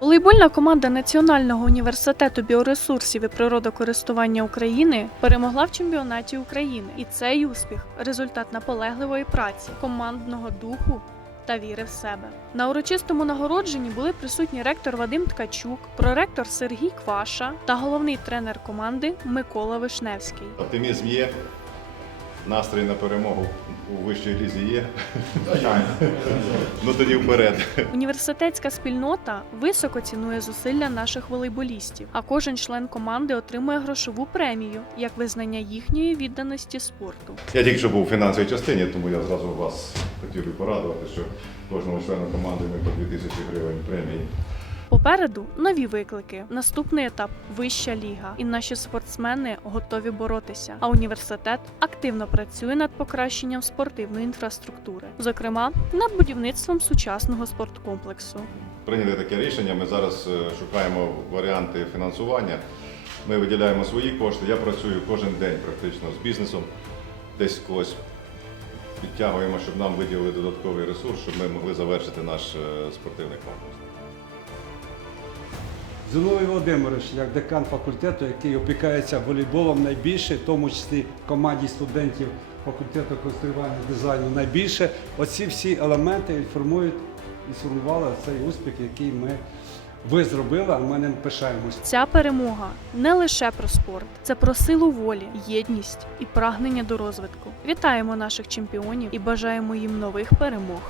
Волейбольна команда Національного університету біоресурсів і природокористування України перемогла в чемпіонаті України. І цей успіх результат наполегливої праці, командного духу та віри в себе. На урочистому нагородженні були присутні ректор Вадим Ткачук, проректор Сергій Кваша та головний тренер команди Микола Вишневський. Оптимізм є, настрій на перемогу у вищій лізі є. Ну тоді вперед. Університетська спільнота високо цінує зусилля наших волейболістів, а кожен член команди отримує грошову премію як визнання їхньої відданості спорту. Я тільки що був у фінансовій частині, тому я зразу вас хотів би порадувати, що кожному члену команди ми по 2000 гривень премії. Попереду нові виклики. Наступний етап вища ліга, і наші спортсмени готові боротися. А університет активно працює над покращенням спортивної інфраструктури, зокрема над будівництвом сучасного спорткомплексу. Прийняли таке рішення. Ми зараз е, шукаємо варіанти фінансування. Ми виділяємо свої кошти. Я працюю кожен день практично з бізнесом. Десь когось підтягуємо, щоб нам виділили додатковий ресурс, щоб ми могли завершити наш е, спортивний комплекс. Зиновій Володимирович, як декан факультету, який опікається волейболом найбільше, в тому числі команді студентів факультету конструювання дизайну найбільше, оці всі елементи і формують і сформували цей успіх, який ми ви зробили, а ми ним пишаємось. Ця перемога не лише про спорт, це про силу волі, єдність і прагнення до розвитку. Вітаємо наших чемпіонів і бажаємо їм нових перемог.